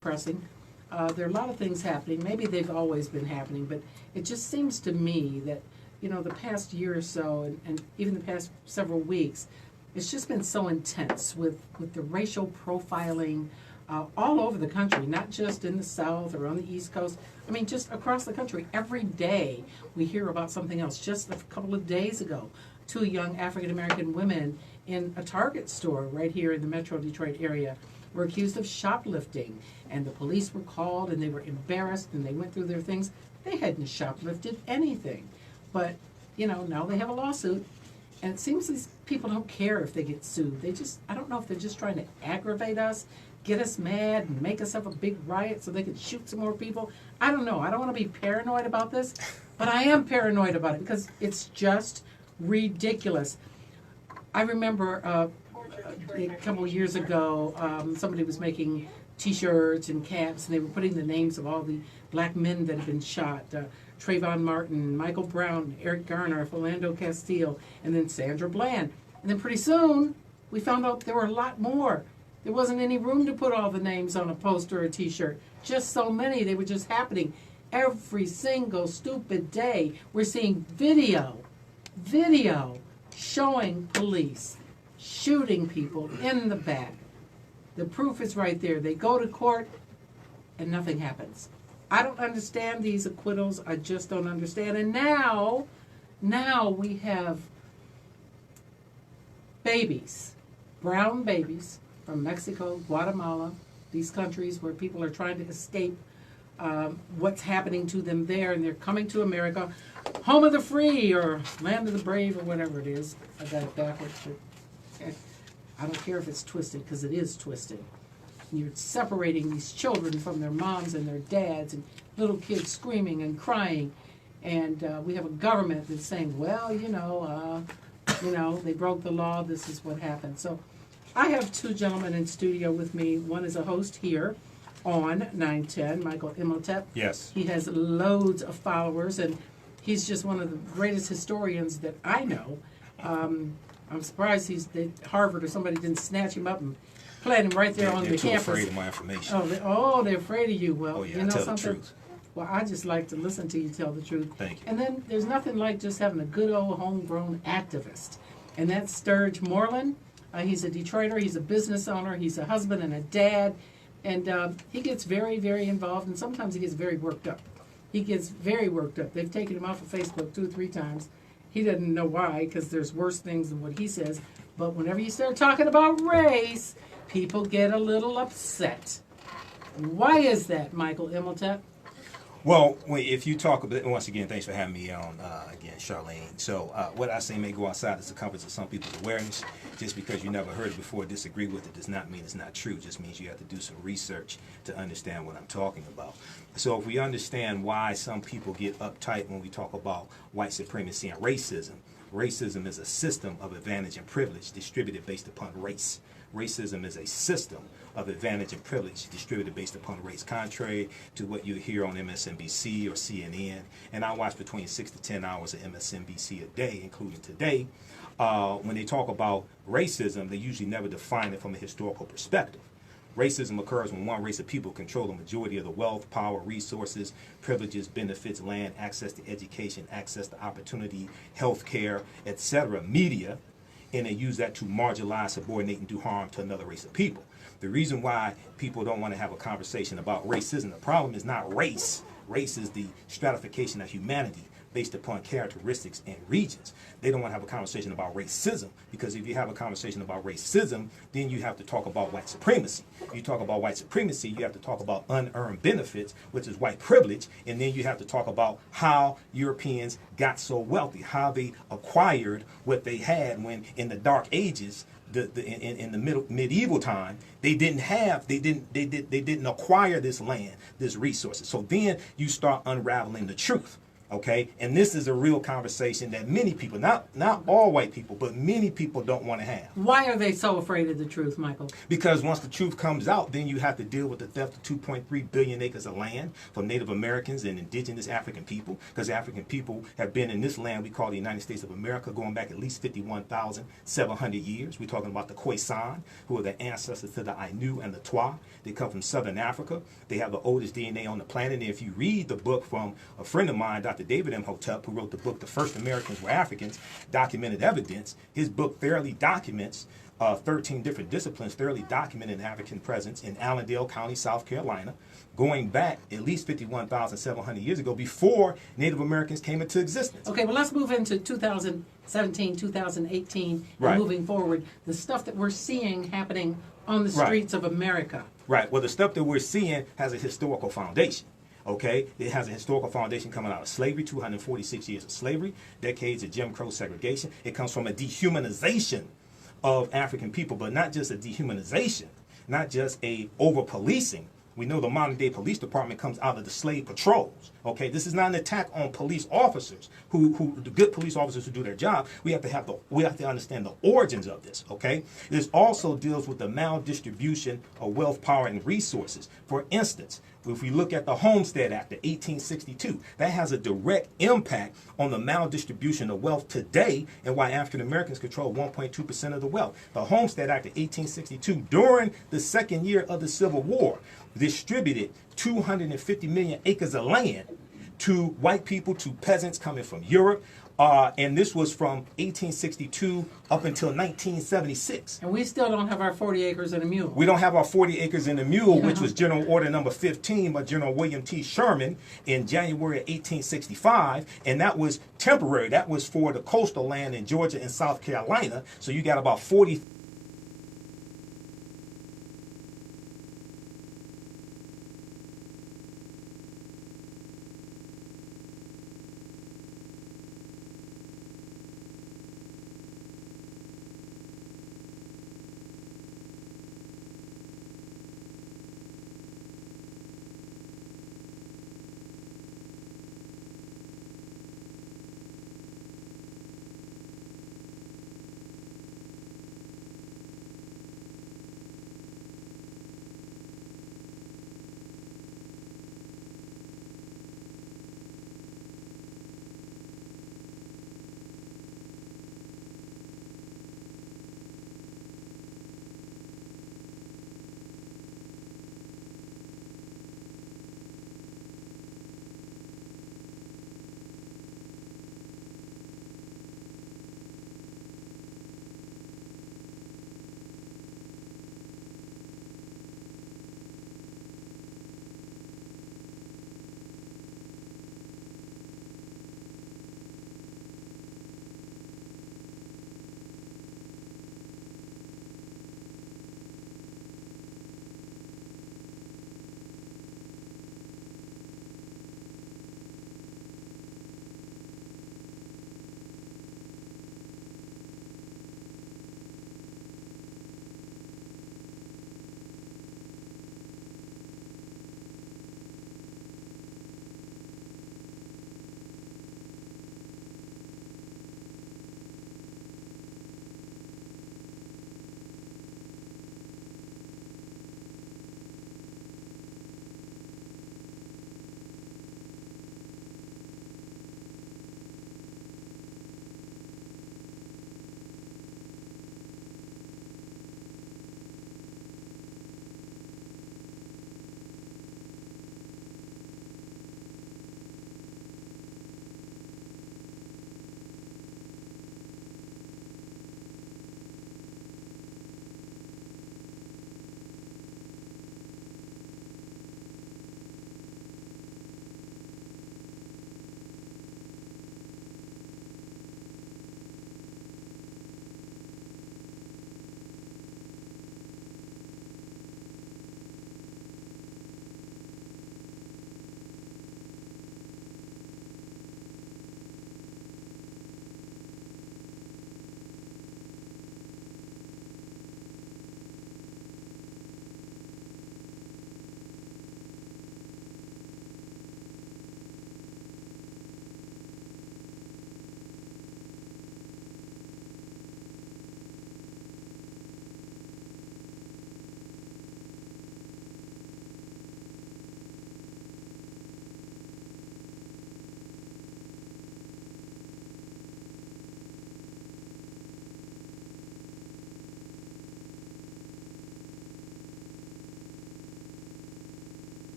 pressing. There are a lot of things happening. Maybe they've always been happening, but it just seems to me that, the past year or so, and even the past several weeks, it's just been so intense with the racial profiling all over the country, not just in the South or on the East Coast. I mean, just across the country. Every day we hear about something else. Just a couple of days ago, two young African American women in a Target store right here in the Metro Detroit area were accused of shoplifting, and the police were called, and they were embarrassed, and they went through their things. They hadn't shoplifted anything, but now they have a lawsuit, and it seems these people don't care if they get sued. I don't know if they're just trying to aggravate us, get us mad, and make us have a big riot so they can shoot some more people. I don't know. I don't want to be paranoid about this, but I am paranoid about it because it's just ridiculous. I remember a couple of years ago, somebody was making T-shirts and caps, and they were putting the names of all the black men that had been shot. Trayvon Martin, Michael Brown, Eric Garner, Philando Castile, and then Sandra Bland. And then pretty soon, we found out there were a lot more. There wasn't any room to put all the names on a poster or a T-shirt. Just so many. They were just happening every single stupid day. We're seeing video showing police shooting people in the back. The proof is right there. They go to court and nothing happens. I don't understand these acquittals. I just don't understand. And now we have babies, brown babies from Mexico, Guatemala, these countries where people are trying to escape what's happening to them there, and they're coming to America, home of the free or land of the brave or whatever it is. I got it backwards. But I don't care if it's twisted, because it is twisted. You're separating these children from their moms and their dads, and little kids screaming and crying. And we have a government that's saying, well, they broke the law. This is what happened. So I have two gentlemen in studio with me. One is a host here on 910, Michael Imhotep. Yes. He has loads of followers, and he's just one of the greatest historians that I know. I'm surprised he's at Harvard or somebody didn't snatch him up and plant him right there on the campus. They're too afraid of my information. They're afraid of you. Well, I tell the truth. Well, I just like to listen to you tell the truth. Thank you. And then there's nothing like just having a good old homegrown activist. And that's Sturge Moreland. He's a Detroiter. He's a business owner. He's a husband and a dad. And he gets very, very involved, and sometimes he gets very worked up. They've taken him off of Facebook 2 or 3 times. He doesn't know why, because there's worse things than what he says. But whenever you start talking about race, people get a little upset. Why is that, Michael Imhotep? Well, if you talk about, once again, thanks for having me on again, Charlene. So what I say may go outside the circumference of some people's awareness. Just because you never heard it before, disagree with it, does not mean it's not true. It just means you have to do some research to understand what I'm talking about. So if we understand why some people get uptight when we talk about white supremacy and racism, racism is a system of advantage and privilege distributed based upon race. Racism is a system of advantage and privilege distributed based upon race, contrary to what you hear on MSNBC or CNN. And I watch between 6 to 10 hours of MSNBC a day, including today. When they talk about racism, they usually never define it from a historical perspective. Racism occurs when one race of people control the majority of the wealth, power, resources, privileges, benefits, land, access to education, access to opportunity, health care, etc., media, and they use that to marginalize, subordinate, and do harm to another race of people. The reason why people don't want to have a conversation about racism, the problem is not race. Race is the stratification of humanity based upon characteristics and regions. They don't want to have a conversation about racism, because if you have a conversation about racism, then you have to talk about white supremacy. If you talk about white supremacy, you have to talk about unearned benefits, which is white privilege, and then you have to talk about how Europeans got so wealthy, how they acquired what they had when in the Dark Ages, in the medieval time, they didn't acquire this land, this resources. So then you start unraveling the truth. Okay, and this is a real conversation that many people, not all white people, but many people don't want to have. Why are they so afraid of the truth, Michael? Because once the truth comes out, then you have to deal with the theft of 2.3 billion acres of land from Native Americans and indigenous African people. Because African people have been in this land we call the United States of America going back at least 51,700 years. We're talking about the Khoisan, who are the ancestors to the Ainu and the Twa. They come from Southern Africa. They have the oldest DNA on the planet. And if you read the book from a friend of mine, Dr. David Imhotep, who wrote the book, The First Americans Were Africans, Documented Evidence, his book thoroughly documents 13 different disciplines, thoroughly documented African presence in Allendale County, South Carolina, going back at least 51,700 years ago, before Native Americans came into existence. Okay, well, let's move into 2017, 2018, Right. and moving forward. The stuff that we're seeing happening on the Right. streets of America. Right. Well, the stuff that we're seeing has a historical foundation. Okay, it has a historical foundation coming out of slavery, 246 years of slavery, decades of Jim Crow segregation. It comes from a dehumanization of African people, but not just a dehumanization, not just a over-policing. We know the modern day police department comes out of the slave patrols. Okay, this is not an attack on police officers who the good police officers who do their job. We have to understand the origins of this. Okay, this also deals with the maldistribution of wealth, power, and resources. For instance, if we look at the Homestead Act of 1862, that has a direct impact on the maldistribution of wealth today and why African Americans control 1.2% of the wealth. The Homestead Act of 1862, during the second year of the Civil War, distributed 250 million acres of land to white people, to peasants coming from Europe. And this was from 1862 up until 1976. And we still don't have our 40 acres and a mule. We don't have our 40 acres and a mule, which was General Order number 15 by General William T. Sherman in January of 1865. And that was temporary. That was for the coastal land in Georgia and South Carolina. So you got about 40